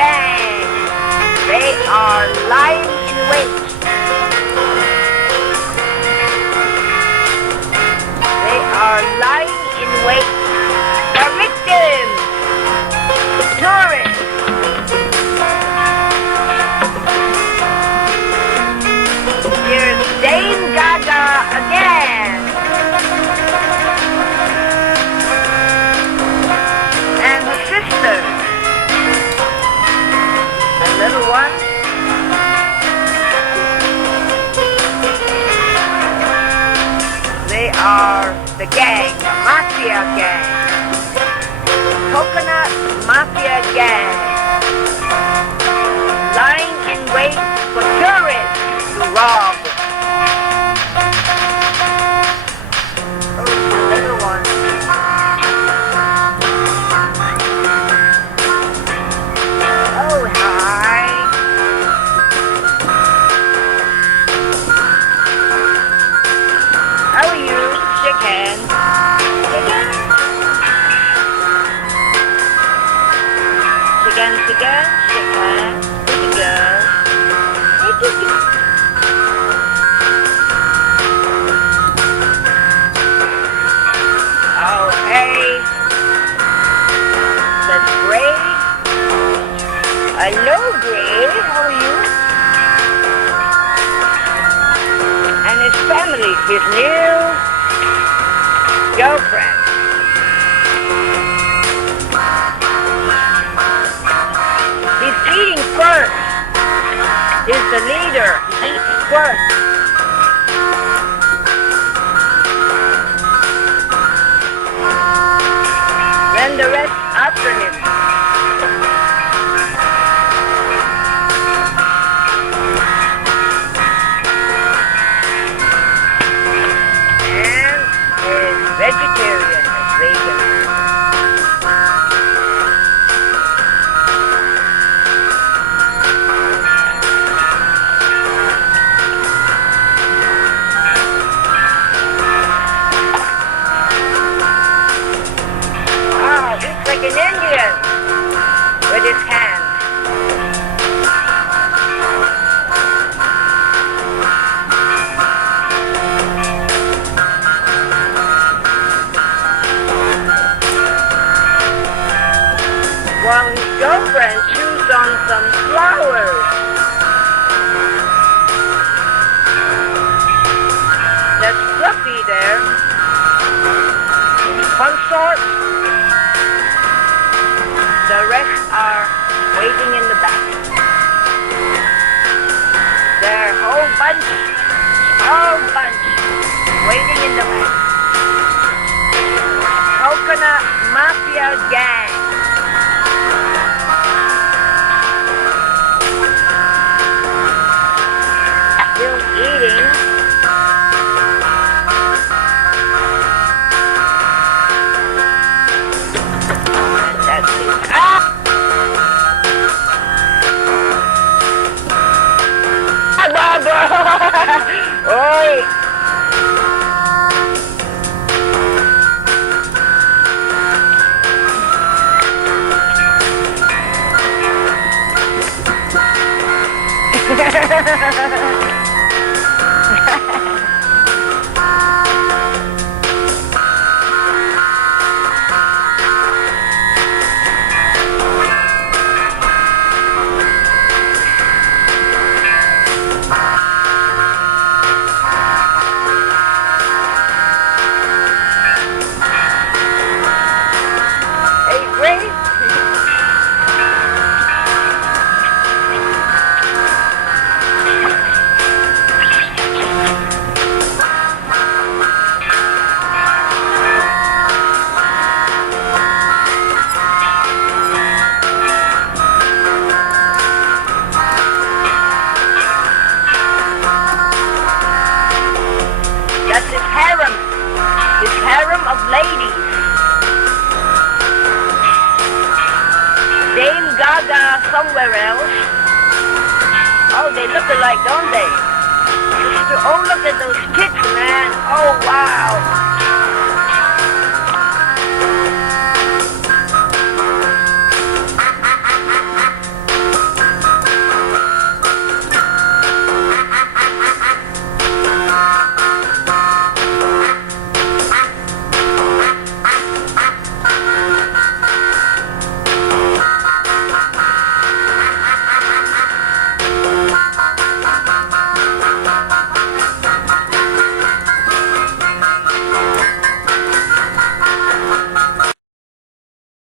gang. They are lying in wait. They are lying in wait. The victims. Nourish. Here's Dame Gaga again. And her sisters. A little one. They are the gang, the mafia gang. Coconut mafia gang. Lying in wait for tourists to rob. Oh, the little one. Oh, hi. How are you? Shake hands. Shake hands. Shake hands again. Shake hands. Good girl. Oh, hey. That's Gray. Hello, Gray. How are you? And his family, his new girlfriend. He's eating first. He's the leader. He eats first. Then the rest after him. And is vegetarian and vegan. It's like an Indian with his hands. While his girlfriend chews on some flowers. That's Fluffy there. His consort. The rest are waiting in the back. They're whole bunch, waiting in the back. Coconut Mafia Gang. Still eating. And that's it. Oi! harem of ladies. Dame Gaga somewhere else. Oh, they look alike, don't they? Oh, look at those tits